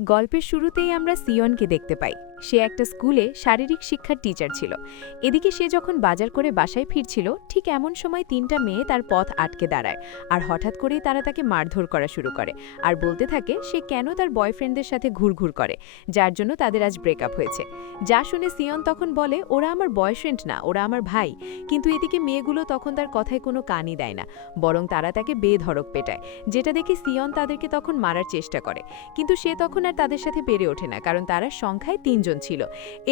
গল্পের শুরুতেই আমরা সিয়নকে দেখতে পাই। সে একটা স্কুলে শারীরিক শিক্ষার টিচার ছিল। এদিকে সে যখন বাজার করে বাসায় ফিরছিল, ঠিক এমন সময় তিনটা মেয়ে তার পথ আটকে দাঁড়ায়। আর হঠাৎ করেই তারা তাকে মারধর করা শুরু করে আর বলতে থাকে সে কেন তার বয়ফ্রেন্ডদের সাথে ঘুরঘুর করে, যার জন্য তাদের আজ ব্রেকআপ হয়েছে। যা শুনে সিয়ন তখন বলে ওরা আমার বয়ফ্রেন্ড না, ওরা আমার ভাই। কিন্তু এদিকে মেয়েগুলো তখন তার কথায় কোনো কানই দেয় না, বরং তারা তাকে বেধড়ক পেটায়, যেটা দেখে সিয়ন তাদেরকে তখন মারার চেষ্টা করে। কিন্তু সে তখন আর তাদের সাথে পেরে ওঠে না, কারণ তারা সংখ্যায় তিনজন ছিল।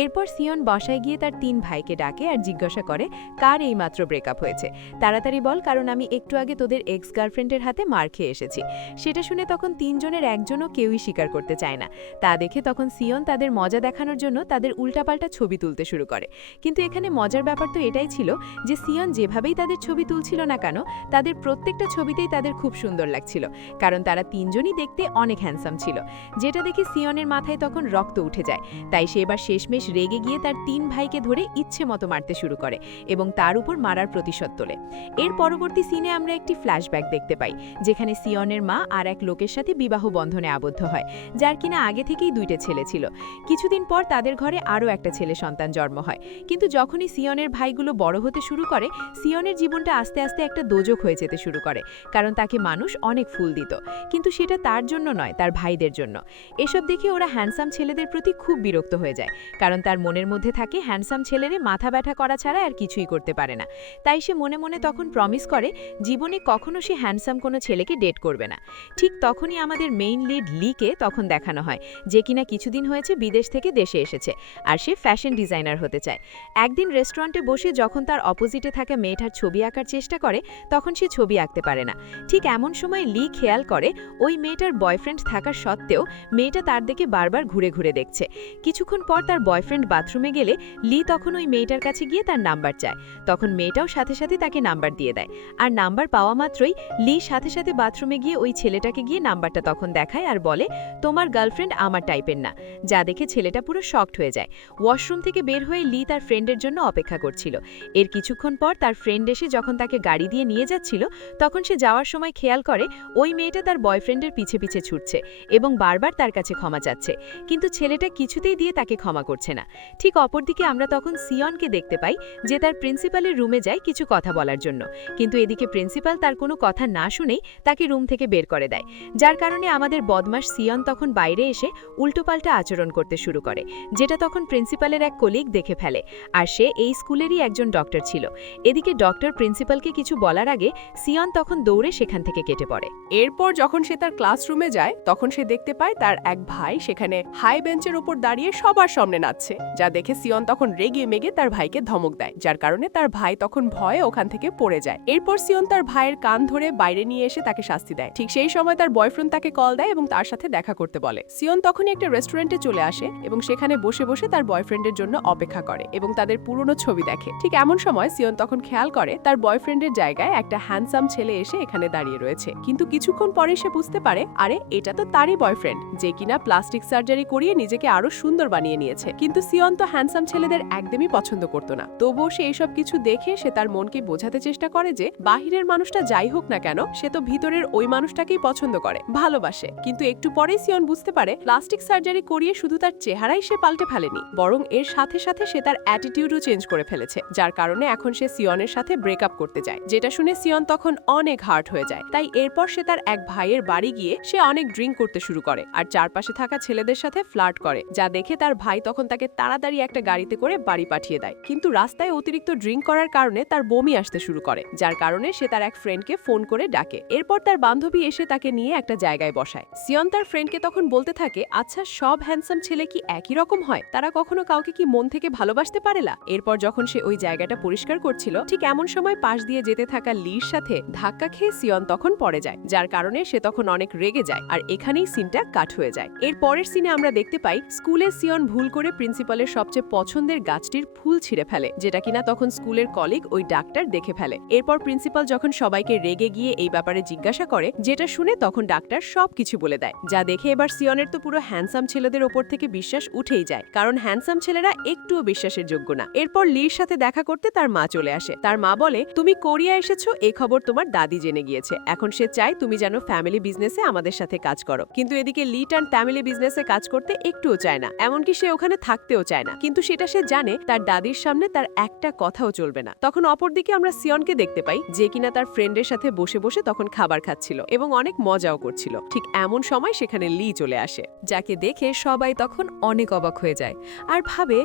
এরপর সিয়ন বাসায় গিয়ে তার তিন ভাইকে ডাকে আর জিজ্ঞাসা করে কার এইমাত্র ব্রেকআপ হয়েছে, তাড়াতাড়ি বল, কারণ আমি একটু আগে তোদের এক্স গার্লফ্রেন্ডের হাতে মার খেয়ে এসেছি। সেটা শুনে তখন তিনজনের একজনও কেউই স্বীকার করতে চায় না। তা দেখে তখন সিয়ন তাদের মজা দেখানোর জন্য তাদের উল্টাপাল্টা ছবি তুলতে শুরু করে। কিন্তু এখানে মজার ব্যাপার তো এটাই ছিল যে সিয়ন যেভাবেই তাদের ছবি তুলছিল না কেন, তাদের প্রত্যেকটা ছবিতেই তাদের খুব সুন্দর লাগছিল, কারণ তারা তিনজনই দেখতে অনেক হ্যান্ডসাম ছিল। যেটা দেখে সিয়নের মাথায় তখন রক্ত উঠে যায়। তাই সে এবার শেষমেশ রেগে গিয়ে তার তিন ভাইকে ধরে ইচ্ছে মতো মারতে শুরু করে এবং তার উপর মারার প্রতিশোধ তোলে। এর পরবর্তী সিনে আমরা একটি ফ্ল্যাশব্যাক দেখতে পাই, যেখানে সিয়নের মা আর এক লোকের সাথে বিবাহ বন্ধনে আবদ্ধ হয়, যার কিনা আগে থেকেই দুইটা ছেলে ছিল। কিছুদিন পর তাদের ঘরে আরও একটা ছেলে সন্তান জন্ম হয়। কিন্তু যখনই সিয়নের ভাইগুলো বড় হতে শুরু করে, সিয়নের জীবনটা আস্তে আস্তে একটা দোজক হয়ে যেতে শুরু করে, কারণ তাকে মানুষ অনেক ফুল দিত, কিন্তু সেটা তার জন্য নয়, তার ভাইদের জন্য। এসব দেখে ওরা হ্যান্ডসাম ছেলেদের প্রতি খুব বিরক্ত হয়ে যায়, কারণ তার মনের মধ্যে থাকে হ্যান্ডসাম ছেলেরে মাথা ব্যথা করা ছাড়া আর কিছুই করতে পারে না। তাই সে মনে মনে তখন প্রমিস করে জীবনে কখনো সে হ্যান্ডসাম কোনো ছেলেকে ডেট করবে না। ঠিক তখনই আমাদের মেইন লিড লিকে তখন দেখানো হয়, যে কিনা কিছুদিন হয়েছে বিদেশ থেকে দেশে এসেছে, আর সে ফ্যাশন ডিজাইনার হতে চায়। একদিন রেস্টুরেন্টে বসে যখন তার অপোজিটে থাকা মেয়েটার ছবি আঁকার চেষ্টা করে, তখন সে ছবি আঁকতে পারে না। ঠিক এমন সময় লি খেয়াল করে ওই মেয়েটার বয়ফ্রেন্ড থাকার সত্ত্বেও মেয়েটা তার দিকে বারবার ঘুরে ঘুরে দেখছে। কিছুক্ষণ পর তার বয়ফ্রেন্ড বাথরুমে গেলে লি তখন ওই মেয়েটার কাছে গিয়ে তার নাম্বার চায়। তখন মেয়েটাও সাথে সাথে তাকে নাম্বার দিয়ে দেয়। আর নাম্বার পাওয়া মাত্রই লি সাথে সাথে বাথরুমে গিয়ে ওই ছেলেটাকে গিয়ে নাম্বারটা তখন দেখায় আর বলে তোমার গার্লফ্রেন্ড আমার টাইপের না, যা দেখে ছেলেটা পুরো শকড হয়ে যায়। ওয়াশরুম থেকে বের হয়ে লি তার ফ্রেন্ডের জন্য অপেক্ষা করছিল। এর কিছুক্ষণ পর তার ফ্রেন্ড এসে যখন তাকে গাড়ি দিয়ে নিয়ে যাচ্ছিল, তখন সে যাওয়ার সময় খেয়াল করে ওই মেয়েটা তার বয়ফ্রেন্ডের পিছে পিছে ছুটছে এবং বারবার তার কাছে ক্ষমা চাচ্ছে, কিন্তু ছেলেটা কিছুতেই দিয়ে তাকে ক্ষমা করছে না। ঠিক অপরদিকে আমরা তখন সিয়নকে দেখতে পাই, যে তার প্রিন্সিপালের রুমে যায় কিছু কথা বলার জন্য, কিন্তু এদিকে প্রিন্সিপাল তার কোনো কথা না শুনেই তাকে রুম থেকে বের করে দেয়, যার কারণে আমাদের বদমাশ সিয়ন তখন বাইরে এসে উল্টোপাল্টা আচরণ করতে শুরু করে, যেটা তখন প্রিন্সিপালের এক কলিগ দেখে ফেলে, আর সে এই স্কুলেরই একজন ডক্টর ছিল। এদিকে ডক্টর প্রিন্সিপালকে কিছু বলার আগে সিয়ন তখন দৌড়ে সেখান থেকে কেটে পড়ে। এরপর যখন সে তার ক্লাসরুমে যায়, তখন সে দেখতে পায় তার এক ভাই সেখানে হাই বেঞ্চের উপর দাঁড়িয়ে সবার সামনে নাচছে, যা দেখে সিয়ন তখন রেগে মেগে তার ভাইকে ধমক দেয়, যার কারণে তার ভাই তখন ভয়ে ওখান থেকে পড়ে যায়। এরপর সিয়ন তার ভাইয়ের কান ধরে বাইরে নিয়ে এসে তাকে শাস্তি দেয়। ঠিক সেই সময় তার বয়ফ্রেন্ড তাকে কল দেয় এবং তার সাথে দেখা করতে বলে। সিয়ন তখনই একটা রেস্টুরেন্টে চলে আসে এবং সেখানে বসে বসে তার বয়ফ্রেন্ডের জন্য অপেক্ষা করে এবং তাদের পুরনো ছবি দেখে। ঠিক এমন সময় সিয়ন তখন খেয়াল করে তার বয়ফ্রেন্ডের জায়গায় একটা হ্যান্ডসাম ছেলে এসে এখানে দাঁড়িয়ে রয়েছে, কিন্তু কিছুক্ষণ পরে সে বুঝতে পারে আরে এটা তো তারই বয়ফ্রেন্ড, যে কিনা প্লাস্টিক সার্জারি করিয়ে নিজেকে আরো সুন্দর বানিয়ে নিয়েছে। কিন্তু সিয়ন তো হ্যান্ডসাম ছেলেদের একদমই পছন্দ করতো না। তবুও সে এইসব কিছু দেখে সে তার মনকে বোঝাতে চেষ্টা করে যে বাহিরের মানুষটা যাই হোক না কেন, সে তো ভিতরের ওই মানুষটাকেই পছন্দ করে, ভালোবাসে। কিন্তু একটু পরেই সিয়ন বুঝতে পারে প্লাস্টিক সার্জারি করিয়ে শুধু তার চেহারাই সে পাল্টে ফেলেনি, বরং এর সাথে সাথে সে তার অ্যাটিটিউডও চেঞ্জ করে ফেলেছে, যার কারণে এখন সে সিয়নের সাথে ব্রেকআপ করতে যায়। যেটা শুনে সিয়ন তখন অনেক হার্ট হয়ে যায়। তাই এরপর সে তার এক ভাইয়ের বাড়ি গিয়ে সে অনেক ড্রিঙ্ক করতে শুরু করে আর চারপাশে থাকা ছেলেদের সাথে ফ্লার্ট করে, যা দেখে তার ভাই তখন তাকে তাড়াতাড়ি একটা গাড়িতে করে বাড়ি পাঠিয়ে দেয়। কিন্তু রাস্তায় অতিরিক্ত ড্রিঙ্ক করার কারণে তার বমি আসতে শুরু করে, যার কারণে সে তার এক ফ্রেন্ডকে ফোন করে ডাকে। এরপর তার বান্ধবী এসে তাকে নিয়ে একটা জায়গায় বসায়। সিয়ন তার ফ্রেন্ডকে তখন বলতে থাকে আচ্ছা সব হ্যান্ডসাম ছেলে কি একই রকম হয়, তারা কখনো কাউকে কি মন থেকে ভালোবাসতে পারে না। এরপর যখন সে ওই জায়গাটা পরিষ্কার করছিল, ঠিক এমন সময় পাশ দিয়ে যেতে থাকা লির সাথে ধাক্কা খেয়ে সিয়ন তখন পড়ে যায়, যার কারণে সে তখন অনেক রেগে যায়। আর এখানেই সিনটা কাট হয়ে যায়। এর পরের সিনে আমরা দেখতে পাই স্কুলে সিয়ন সিয়ন ভুল করে প্রিন্সিপালের সবচেয়ে পছন্দের গাছটির ফুল ছিঁড়ে ফেলে, যেটা কিনা তখন স্কুলের কলিগ ওই ডাক্তার দেখে ফেলে। এরপর প্রিন্সিপাল যখন সবাইকে রেগে গিয়ে এই ব্যাপারে জিজ্ঞাসা করে, যেটা শুনে তখন ডাক্তার সবকিছু বলে দেয়, যা দেখে এবার সিয়নের তো পুরো হ্যান্ডসাম ছেলেদের ওপর থেকে বিশ্বাস উঠেই যায়, কারণ হ্যান্ডসাম ছেলেরা একটুও বিশ্বাসের যোগ্য না। এরপর লির সাথে দেখা করতে তার মা চলে আসে। তার মা বলে, তুমি কোরিয়া এসেছো, এই খবর তোমার দাদি জেনে গিয়েছে, এখন সে চায় তুমি যেন ফ্যামিলি বিজনেসে আমাদের সাথে কাজ করো। কিন্তু এদিকে লি টান ফ্যামিলি বিজনেসে কাজ করতে একটুও চায় না, এমনকি সে ওখানে থাকতেও চায় না, কিন্তু সেটা সে জানে তার দাদির সামনে তার একটা কথাও চলবে না। তখন অপরদিকে আমরা সিয়নকে দেখতে পাই, যে কিনা তার ফ্রেন্ডের সাথে বসে বসে তখন খাবার খাচ্ছিল এবং অনেক মজাও করছিল। ঠিক এমন সময় সেখানে লি চলে আসে, যাকে দেখে সবাই তখন অনেক অবাক হয়ে যায় আর ভাবে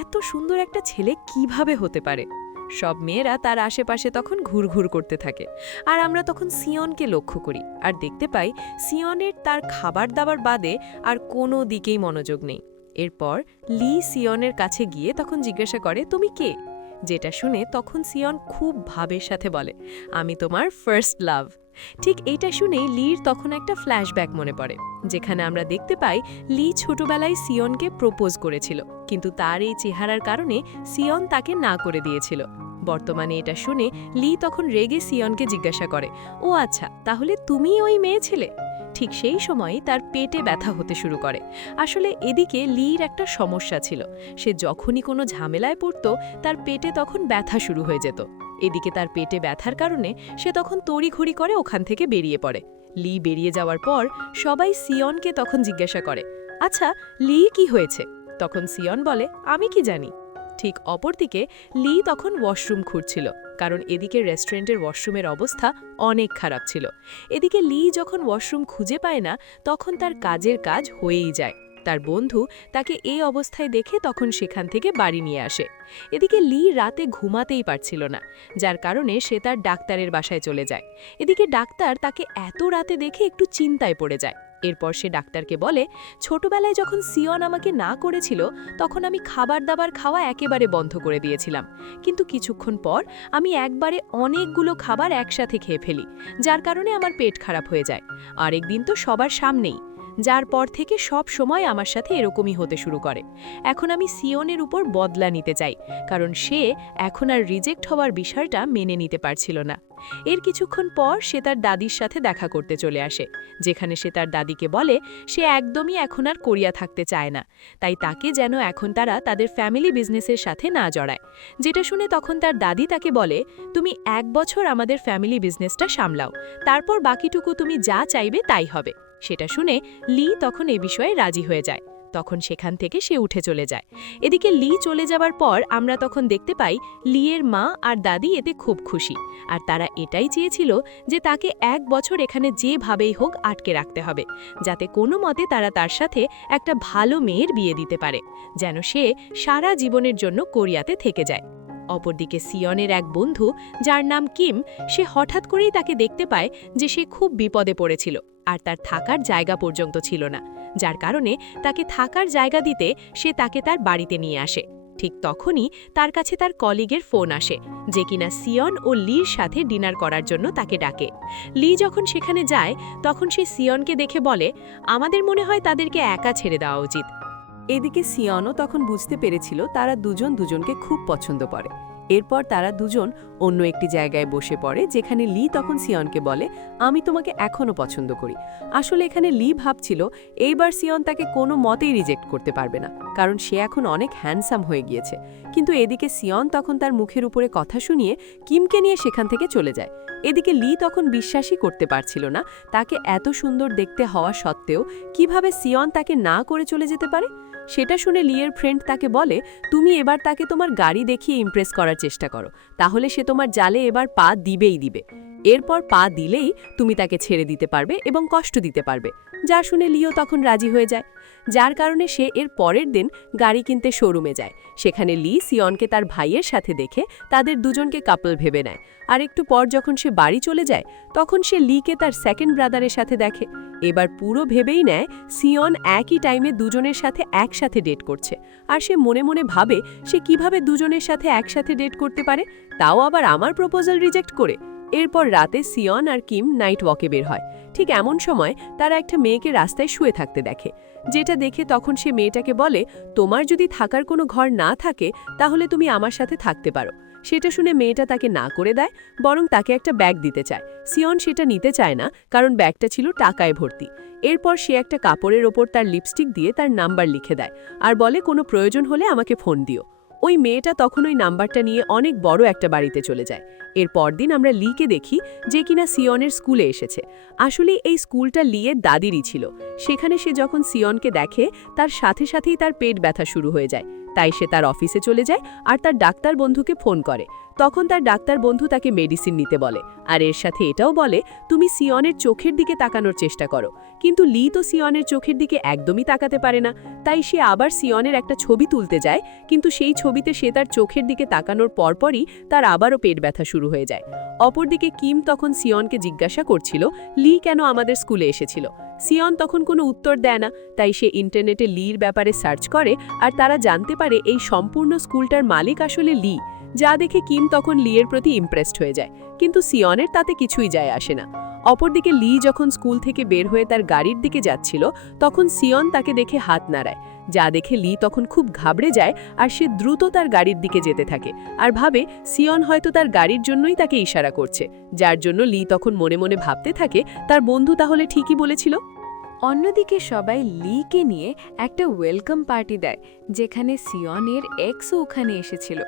এত সুন্দর একটা ছেলে কিভাবে হতে পারে। সব মেয়েরা তার আশেপাশে তখন ঘুরঘুর করতে থাকে আর আমরা তখন সিয়নকে লক্ষ্য করি আর দেখতে পাই সিয়নের তার খাবার দাবার বাদে আর কোনো দিকেই মনোযোগ নেই। এরপর লি সিয়নের কাছে গিয়ে তখন জিজ্ঞাসা করে, তুমি কে? যেটা শুনে তখন সিয়ন খুব ভাবের সাথে বলে, আমি তোমার ফার্স্ট লাভ। ঠিক এইটা শুনেই লির তখন একটা ফ্ল্যাশব্যাক মনে পড়ে, যেখানে আমরা দেখতে পাই লি ছোটবেলায় সিয়নকে প্রপোজ করেছিল, কিন্তু তার এই চেহারার কারণে সিয়ন তাকে না করে দিয়েছিল। বর্তমানে এটা শুনে লি তখন রেগে সিয়নকে জিজ্ঞাসা করে, ও আচ্ছা, তাহলে তুমিই ওই মেয়ে ছেলে? ঠিক সেই সময় তার পেটে ব্যথা হতে শুরু করে। আসলে এদিকে লির একটা সমস্যা ছিল, সে যখনই কোনো ঝামেলায় পড়ত তার পেটে তখন ব্যথা শুরু হয়ে যেত। এদিকে তার পেটে ব্যথার কারণে সে তখন তড়িঘড়ি করে ওখান থেকে বেরিয়ে পড়ে। লি বেরিয়ে যাওয়ার পর সবাই সিয়নকে তখন জিজ্ঞাসা করে, আচ্ছা লি কি হয়েছে? তখন সিয়ন বলে, আমি কি জানি। ঠিক অপরদিকে লি তখন ওয়াশরুম খুঁজছিল, কারণ এদিকে রেস্টুরেন্টের ওয়াশরুমের অবস্থা অনেক খারাপ ছিল। এদিকে লি যখন ওয়াশরুম খুঁজে পায় না তখন তার কাজের কাজ হয়েই যায়। তার বন্ধু তাকে এই অবস্থায় দেখে তখন সেখান থেকে বাড়ি নিয়ে আসে। এদিকে লি রাতে ঘুমাতেই পারছিল না, যার কারণে সে তার ডাক্তারের বাসায় চলে যায়। এদিকে ডাক্তার তাকে এত রাতে দেখে একটু চিন্তায় পড়ে যায়। এরপর সে ডাক্তারকে বলে, ছোটবেলায় যখন সিয়ন আমাকে না করেছিল তখন আমি খাবার দাবার খাওয়া একেবারে বন্ধ করে দিয়েছিলাম, কিন্তু কিছুক্ষণ পর আমি একবারে অনেকগুলো খাবার একসাথে খেয়ে ফেলি, যার কারণে আমার পেট খারাপ হয়ে যায়। আরেকদিন তো সবার সামনেই, যার পর থেকে সব সময় আমার সাথে এরকমই হতে শুরু করে। এখন আমি সিয়নের উপর বদলা নিতে চাই, কারণ সে এখন আর রিজেক্ট হওয়ার বিষয়টা মেনে নিতে পারছিল না। এর কিছুক্ষণ পর সে তার দাদির সাথে দেখা করতে চলে আসে, যেখানে সে তার দাদিকে বলে সে একদমই এখন আর কোরিয়া থাকতে চায় না, তাই তাকে যেন এখন তারা তাদের ফ্যামিলি বিজনেসের সাথে না জড়ায়। যেটা শুনে তখন তার দাদি তাকে বলে, তুমি 1 বছর আমাদের ফ্যামিলি বিজনেসটা সামলাও, তারপর বাকিটুকু তুমি যা চাইবে তাই হবে। সেটা শুনে লি তখন এ বিষয়ে রাজি হয়ে যায়। তখন সেখান থেকে সে উঠে চলে যায়। এদিকে লি চলে যাবার পর আমরা তখন দেখতে পাই লিয়ের মা আর দাদি এতে খুব খুশি, আর তারা এটাই চেয়েছিল যে তাকে 1 বছর এখানে যেভাবেই হোক আটকে রাখতে হবে, যাতে কোনো মতে তারা তার সাথে একটা ভালো মেয়ের বিয়ে দিতে পারে, যেন সে সারা জীবনের জন্য কোরিয়াতে থেকে যায়। অপরদিকে সিয়নের এক বন্ধু যার নাম কিম, সে হঠাৎ করেই তাকে দেখতে পায় যে সে খুব বিপদে পড়েছিল আর তার থাকার জায়গা পর্যন্ত ছিল না, যার কারণে তাকে থাকার জায়গা দিতে সে তাকে তার বাড়িতে নিয়ে আসে। ঠিক তখনই তার কাছে তার কলিগের ফোন আসে, যে কিনা সিয়ন ও লির সাথে ডিনার করার জন্য তাকে ডাকে। লি যখন সেখানে যায় তখন সে সিয়নকে দেখে বলে, আমাদের মনে হয় তাদেরকে একা ছেড়ে দেওয়া উচিত। এদিকে সিয়নও তখন বুঝতে পেরেছিল তারা দুজন দুজনকে খুব পছন্দ করে। এরপর তারা দুজন অন্য একটি জায়গায় বসে পড়ে, যেখানে লি তখন সিয়নকে বলে, আমি তোমাকে এখনও পছন্দ করি। আসলে এখানে লি ভাবছিল এইবার সিয়ন তাকে কোনো মতেই রিজেক্ট করতে পারবে না, কারণ সে এখন অনেক হ্যান্ডসাম হয়ে গিয়েছে। কিন্তু এদিকে সিয়ন তখন তার মুখের উপরে কথা শুনিয়ে কিমকে নিয়ে সেখান থেকে চলে যায়। এদিকে লি তখন বিশ্বাসই করতে পারছিল না তাকে এত সুন্দর দেখতে হওয়া সত্ত্বেও কিভাবে সিয়ন তাকে না করে চলে যেতে পারে। সেটা শুনে লিয়ের ফ্রেন্ড তাকে বলে, তুমি এবার তাকে তোমার গাড়ি দেখিয়ে ইমপ্রেস করার চেষ্টা করো, তাহলে সে তোমার জালে এবার পা দিবেই দিবে। এরপর পা দিলেই তুমি তাকে ছেড়ে দিতে পারবে এবং কষ্ট দিতে পারবে। যা শুনে লিও তখন রাজি হয়ে যায়, যার কারণে সে এর পরের দিন গাড়ি কিনতে শোরুমে যায়। সেখানে লি সিয়নকে তার ভাইয়ের সাথে দেখে তাদের দুজনকে কাপল ভেবে নেয়। আর একটু পর যখন সে বাড়ি চলে যায় তখন সে লিকে তার সেকেন্ড ব্রাদারের সাথে দেখে। এবার পুরো ভেবেই নেয় সিয়ন একই টাইমে দুজনের সাথে একসাথে ডেট করছে, আর সে মনে মনে ভাবে সে কিভাবে দুজনের সাথে একসাথে ডেট করতে পারে, তাও আবার আমার প্রপোজাল রিজেক্ট করে। এরপর রাতে সিয়ন আর কিম নাইট ওয়াকে বের হয়। ঠিক এমন সময় তারা একটা মেয়েকে রাস্তায় শুয়ে থাকতে দেখে, যেটা দেখে তখন সে মেয়েটাকে বলে, তোমার যদি থাকার কোনো ঘর না থাকে তাহলে তুমি আমার সাথে থাকতে পারো। সেটা শুনে মেয়েটা তাকে না করে দেয়, বরং তাকে একটা ব্যাগ দিতে চায়। সিয়ন সেটা নিতে চায় না, কারণ ব্যাগটা ছিল টাকায় ভর্তি। এরপর সে একটা কাপড়ের ওপর তার লিপস্টিক দিয়ে তার নাম্বার লিখে দেয় আর বলে, কোনো প্রয়োজন হলে আমাকে ফোন দিও। ওই মেয়েটা তখন ওই নাম্বারটা নিয়ে অনেক বড় একটা বাড়িতে চলে যায়। এর পরদিন আমরা লিকে দেখি, যে কিনা সিয়নের স্কুলে এসেছে। আসলে এই স্কুলটা লিয়ের দাদিরই ছিল। সেখানে সে যখন সিয়নকে দেখে, তার সাথে সাথেই তার পেট ব্যথা শুরু হয়ে যায়। তাই সে তার অফিসে চলে যায় আর তার ডাক্তার বন্ধুকে ফোন করে। তখন তার ডাক্তার বন্ধু তাকে মেডিসিন নিতে বলে, আর এর সাথে এটাও বলে, তুমি সিয়নের চোখের দিকে তাকানোর চেষ্টা করো। কিন্তু লি তো সিয়নের চোখের দিকে একদমই তাকাতে পারে না। তাই সে আবার সিয়নের একটা ছবি তুলতে যায়, কিন্তু সেই ছবিতে সে তার চোখের দিকে তাকানোর পরপরই তার আবারও পেট ব্যথা শুরু হয়ে যায়। অপরদিকে কিম তখন সিয়নকে জিজ্ঞাসা করছিল, লি কেন আমাদের স্কুলে এসেছিল। সিয়ন তখন কোনো উত্তর দেয় না। তাই সে ইন্টারনেটে লির ব্যাপারে সার্চ করে, আর তারা জানতে পারে এই সম্পূর্ণ স্কুলটার মালিক আসলে লি। যা দেখে কিম তখন লিয়ের প্রতি ইমপ্রেসড হয়ে যায়, কিন্তু সিয়নের তাতে কিছুই যায় আসে না। অপরদিকে লি যখন স্কুল থেকে বের হয়ে তার গাড়ির দিকে যাচ্ছিল, তখন সিয়ন তাকে দেখে হাত নাড়ায়। যা দেখে লি তখন খুব ঘাবড়ে যায়, আর সে দ্রুত তার গাড়ির দিকে যেতে থাকে আর ভাবে সিয়ন হয়তো তার গাড়ির জন্যই তাকে ইশারা করছে। যার জন্য লি তখন মনে মনে ভাবতে থাকে, তার বন্ধু তাহলে ঠিকই বলেছিল। অন্যদিকে সবাই লিকে নিয়ে একটা ওয়েলকাম পার্টি দেয়, যেখানে সিয়নের এক্সও ওখানে এসেছিল।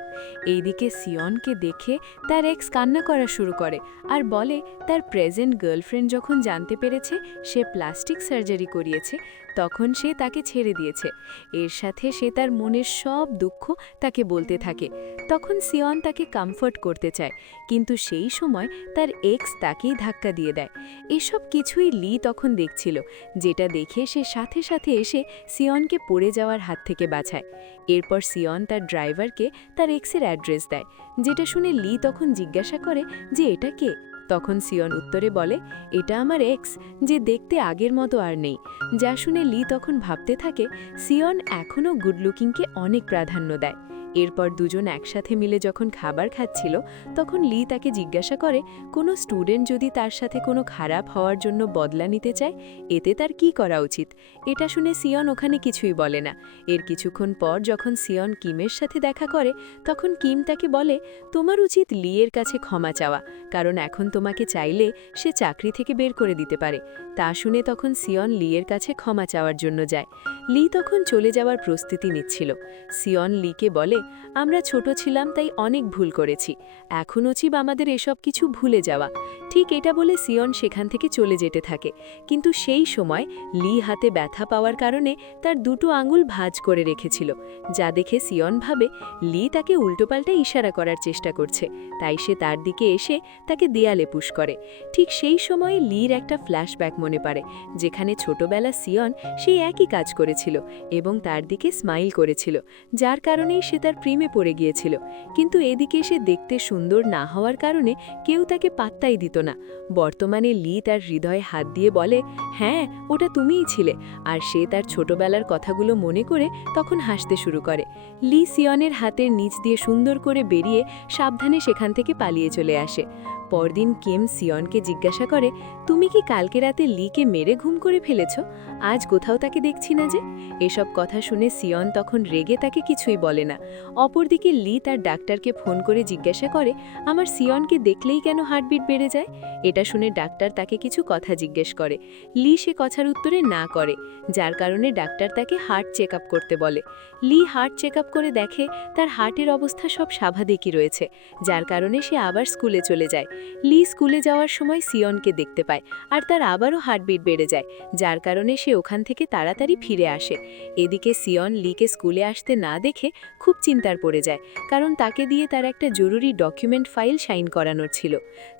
এইদিকে সিয়নকে দেখে তার এক্স কান্না করা শুরু করে আর বলে, তার প্রেজেন্ট গার্লফ্রেন্ড যখন জানতে পেরেছে সে প্লাস্টিক সার্জারি করিয়েছে, তখন সে তাকে ছেড়ে দিয়েছে। এর সাথে সে তার মনের সব দুঃখ তাকে বলতে থাকে। তখন সিয়ন তাকে কমফোর্ট করতে চায়, কিন্তু সেই সময় তার এক্স তাকেই ধাক্কা দিয়ে দেয়। এসব কিছুই লি তখন দেখছিল, যেটা দেখে সে সাথে সাথে এসে সিয়নকে পড়ে যাওয়ার হাত থেকে বাঁচায়। এরপর সিয়ন তার ড্রাইভারকে তার এক্সের অ্যাড্রেস দেয়, যেটা শুনে লি তখন জিজ্ঞাসা করে যে এটা কে। তখন সিয়ন উত্তরে বলে, এটা আমার এক্স, যে দেখতে আগের মতো আর নেই। যা শুনে লি তখন ভাবতে থাকে, সিয়ন এখনও গুড লুকিংকে অনেক প্রাধান্য দেয়। এরপর দুজন একসাথে মিলে যখন খাবার খাচ্ছিল, তখন লি তাকে জিজ্ঞাসা করে, কোনো স্টুডেন্ট যদি তার সাথে কোনো খারাপ হওয়ার জন্য বদলা নিতে চায়, এতে তার কি করা উচিত। এটা শুনে সিয়ন ওখানে কিছুই বলে না। এর কিছুক্ষণ পর যখন সিয়ন কিমের সাথে দেখা করে, তখন কিম তাকে বলে, তোমার উচিত লিয়ের কাছে ক্ষমা চাওয়া, কারণ এখন তোমাকে চাইলে সে চাকরি থেকে বের করে দিতে পারে। তা শুনে তখন সিয়ন লিয়ের কাছে ক্ষমা চাওয়ার জন্য যায়। লি তখন চলে যাওয়ার প্রস্তুতি নিচ্ছিল। সিয়ন লিকে বলে, আমরা ছোট ছিলাম তাই অনেক ভুল করেছি, এখন উচিত আমাদের এসব কিছু ভুলে যাওয়া। ঠিক এটা বলে সিয়ন সেখান থেকে চলে যেতে থাকে, কিন্তু সেই সময় লি হাতে ব্যথা পাওয়ার কারণে তার দুটো আঙুল ভাঁজ করে রেখেছিল। যা দেখে সিয়ন ভাবে লি তাকে উল্টোপাল্টা ইশারা করার চেষ্টা করছে, তাই সে তার দিকে এসে তাকে দেয়ালে পুশ করে। ঠিক সেই সময়ে লির একটা ফ্ল্যাশব্যাক মনে পড়ে, যেখানে ছোটবেলা সিয়ন সেই একই কাজ করেছিল এবং তার দিকে স্মাইল করেছিল, যার কারণেই সে তার প্রেমে পড়ে গিয়েছিল। কিন্তু এদিকে সে দেখতে সুন্দর না হওয়ার কারণে কেউ তাকে পাত্তাই দিত না। বর্তমানে লি তার হৃদয়ে হাত দিয়ে বলে, হ্যাঁ, ওটা তুমিই ছিলে। আর সে তার ছোটবেলার কথাগুলো মনে করে তখন হাসতে শুরু করে। লি সিয়নের হাতের নিচ দিয়ে সুন্দর করে বেরিয়ে সাবধানে সেখান থেকে পালিয়ে চলে আসে। পরদিন কিম সিয়নকে জিজ্ঞাসা করে, তুমি কি কালকে রাতে লিকে মেরে ঘুম করে ফেলেছ? আজ কোথাও তাকে দেখছি না যে। এসব কথা শুনে সিয়ন তখন রেগে তাকে কিছুই বলে না। অপরদিকে লি তার ডাক্তারকে ফোন করে জিজ্ঞাসা করে, আমার সিয়নকে দেখলেই কেন হার্টবিট বেড়ে যায়? এটা শুনে ডাক্তার তাকে কিছু কথা জিজ্ঞেস করে। লি সে কথার উত্তরে না করে, যার কারণে ডাক্তার তাকে হার্ট চেক আপ করতে বলে। লি হার্ট চেক আপ করে দেখে তার হার্টের অবস্থা সব স্বাভাবিকই রয়েছে, যার কারণে সে আবার স্কুলে চলে যায়। লি স্কুলে যাওয়ার সময় সিয়নকে দেখতে পায়, আর তার আবারও হার্টবিট বেড়ে যায়, যার কারণে সে ওখান থেকে তাড়াতাড়ি ফিরে আসে। এদিকে সিয়ন লিকে স্কুলে আসতে না দেখে খুব চিন্তার পড়ে যায়, কারণ তাকে দিয়ে তার একটা জরুরি ডকুমেন্ট ফাইল সাইন করানোর ছিল।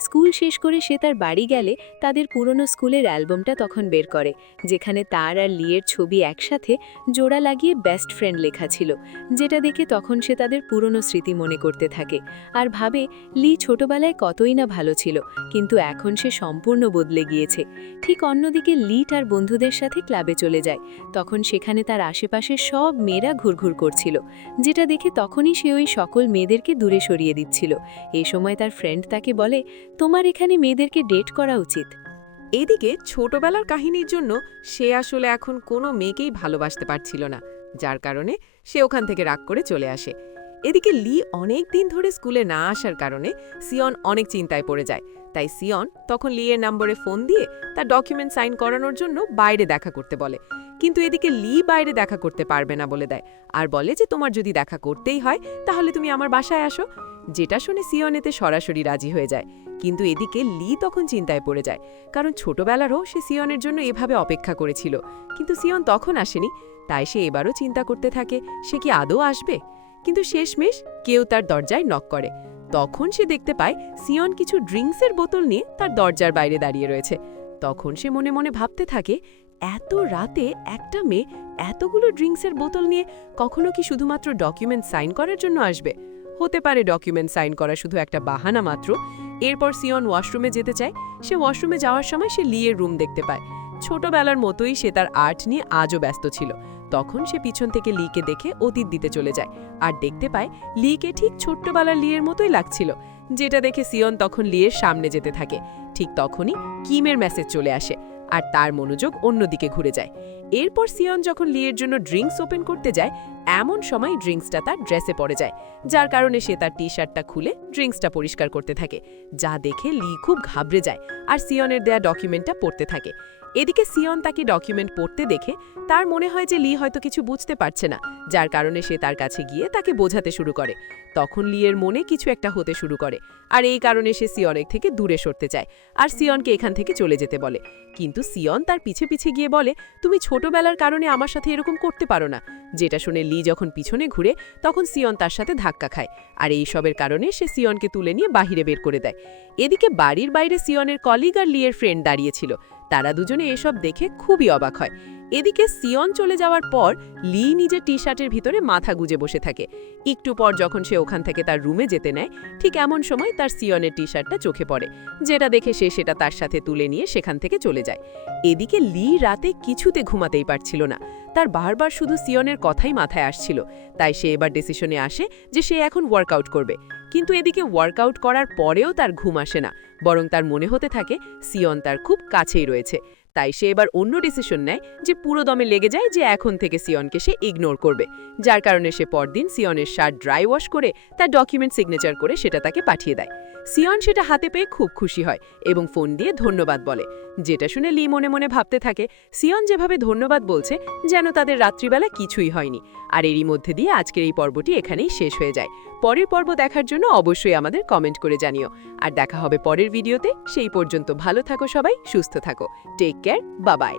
স্কুল শেষ করে সে তার বাড়ি গেলে তাদের পুরনো স্কুলের অ্যালবামটা তখন বের করে, যেখানে তার আর লিয়ের ছবি একসাথে জোড়া লাগিয়ে বেস্ট ফ্রেন্ড লেখা ছিল, যেটা দেখে তখন সে তাদের পুরনো স্মৃতি মনে করতে থাকে আর ভাবে লি ছোটবেলায় কতই না ভালো ছিল, কিন্তু এখন সে সম্পূর্ণ বদলে বদলে গিয়েছে। ঠিক অন্যদিকে লি তার বন্ধুদের সাথে ক্লাবে চলে যায়। তখন সেখানে তার আশেপাশে সব মেয়েরা ঘুরঘুর করছিল, যেটা দেখে তখনই সে ওই সকল মেয়েদেরকে দূরে সরিয়ে দিচ্ছিল। এই সময় তার ফ্রেন্ড তাকে বলে, তোমার এখানে মেয়েদেরকে ডেট করা উচিত। এদিকে ছোটবেলার কাহিনীর জন্য সে আসলে এখন কোনো মেয়েকেই ভালোবাসতে পারছিল না, যার কারণে সে ওখান থেকে রাগ করে চলে আসে। এদিকে লি অনেক দিন ধরে স্কুলে না আসার কারণে সিয়ন অনেক চিন্তায় পড়ে যায়। তাই সিয়ন তখন লি এর নম্বরে ফোন দিয়ে তার ডকুমেন্ট সাইন করানোর জন্য বাইরে দেখা করতে বলে। কিন্তু এদিকে লি বাইরে দেখা করতে পারবে না বলে দেয়, আর বলে যে তোমার যদি দেখা করতেই হয় তাহলে তুমি আমার বাসায় আসো। যেটা শুনে সিয়ন এতে সরাসরি রাজি হয়ে যায়। কিন্তু এদিকে লি তখন চিন্তায় পড়ে যায়, কারণ ছোটবেলারও সে সিয়নের জন্য এভাবে অপেক্ষা করেছিল, কিন্তু সিয়ন তখন আসেনি। তাই সে এবারও চিন্তা করতে থাকে সে কি আদৌ আসবে। কিন্তু শেষমেশ কেউ তার দরজায় নক করে। তখন সে দেখতে পায় সিয়ন কিছু ড্রিঙ্কসের বোতল নিয়ে তার দরজার বাইরে দাঁড়িয়ে রয়েছে। তখন সে মনে মনে ভাবতে থাকে, এত রাতে একটা মেয়ে এতগুলো ড্রিঙ্কসের বোতল নিয়ে কখনো কি শুধুমাত্র ডকুমেন্ট সাইন করার জন্য আসবে? হতে পারে ডকুমেন্ট সাইন করা শুধু একটা বাহানা মাত্র। এরপর সিয়ন ওয়াশরুমে যেতে চায়। সে ওয়াশরুমে যাওয়ার সময় সে লিয়ের রুম দেখতে পায়। ছোটবেলার মতোই সে তার আর্ট নিয়ে আজও ব্যস্ত ছিল। তখন সে পিছন থেকে লিকে দেখে অতীত দিতে চলে যায়, আর দেখতে পায় লিকে ঠিক ছোট্টবেলার লিয়ের মতোই লাগছিল। যেটা দেখে সিয়ন তখন লিয়ের সামনে যেতে থাকে। ঠিক তখনই কিমের মেসেজ চলে আসে, আর তার মনোযোগ অন্যদিকে ঘুরে যায়। এরপর সিয়ন যখন লিয়ের জন্য ড্রিঙ্কস ওপেন করতে যায়, এমন সময় ড্রিঙ্কসটা তার ড্রেসে পড়ে যায়, যার কারণে সে তার টি শার্টটা খুলে ড্রিঙ্কসটা পরিষ্কার করতে থাকে। যা দেখে লি খুব ঘাবড়ে যায়, আর সিয়নের দেয়া ডকুমেন্টটা পড়তে থাকে। এদিকে সিয়ন তাকে ডকুমেন্ট পড়তে দেখে তার মনে হয় যে লি হয়তো কিছু বুঝতে পারছে না, যার কারণে সে তার কাছে গিয়ে তাকে বোঝাতে শুরু করে। তখন লিয়ের মনে কিছু একটা হতে শুরু করে, আর এই কারণে সে সিয়নের থেকে দূরে সরতে চায়, আর সিয়নকে এখান থেকে চলে যেতে বলে। কিন্তু সিয়ন তার পিছে পিছে গিয়ে বলে, তুমি ছোটবেলার কারণে আমার সাথে এরকম করতে পারো না। যেটা শুনে লি যখন পিছনে ঘুরে, তখন সিয়ন তার সাথে ধাক্কা খায়, আর এই সবের কারণে সে সিয়নকে তুলে নিয়ে বাহিরে বের করে দেয়। এদিকে বাড়ির বাইরে সিয়নের কলিগ আর লিয়ের ফ্রেন্ড দাঁড়িয়েছিল। তারা দুজনে এসব দেখে খুবই অবাক হয়। এদিকে সিয়ন চলে যাওয়ার পর লি নিজের টি শার্টের ভিতরে মাথা গুজে বসে থাকে। একটু পর যখন সে ওখান থেকে তার রুমে যেতে নেয়, ঠিক এমন সময় তার সিয়নের টি শার্টটা চোখে পড়ে, যেটা দেখে সে সেটা তার সাথে তুলে নিয়ে সেখান থেকে চলে যায়। এদিকে লি রাতে কিছুতে ঘুমাতেই পারছিল না। তার বারবার শুধু সিয়নের কথাই মাথায় আসছিল। তাই সে এবার ডিসিশনে আসে যে সে এখন ওয়ার্কআউট করবে। কিন্তু এদিকে ওয়ার্কআউট করার পরেও তার ঘুম আসে না, বরং তার মনে হতে থাকে সিয়ন তার খুব কাছেই রয়েছে। তাই সে এবার অন্য ডিসিশন নেয় যে পুরো দমে লেগে যায় যে এখন থেকে সিয়নকে সে ইগনোর করবে, যার কারণে সে পরদিন সিয়নের শার্ট ড্রাই ওয়াশ করে তার ডকুমেন্ট সিগনেচার করে সেটা তাকে পাঠিয়ে দেয়। সিয়ন সেটা হাতে পেয়ে খুব খুশি হয় এবং ফোন দিয়ে ধন্যবাদ বলে। যেটা শুনে লি মনে মনে ভাবতে থাকে সিয়ন যেভাবে ধন্যবাদ বলছে যেন তাদের রাত্রিবেলা কিছুই হয়নি। আর এরই মধ্যে দিয়ে আজকের এই পর্বটি এখানেই শেষ হয়ে যায়। পরের পর্ব দেখার জন্য অবশ্যই আমাদের কমেন্ট করে জানিও। আর দেখা হবে পরের ভিডিওতে। সেই পর্যন্ত ভালো থাকো সবাই, সুস্থ থাকো। Take care, bye by.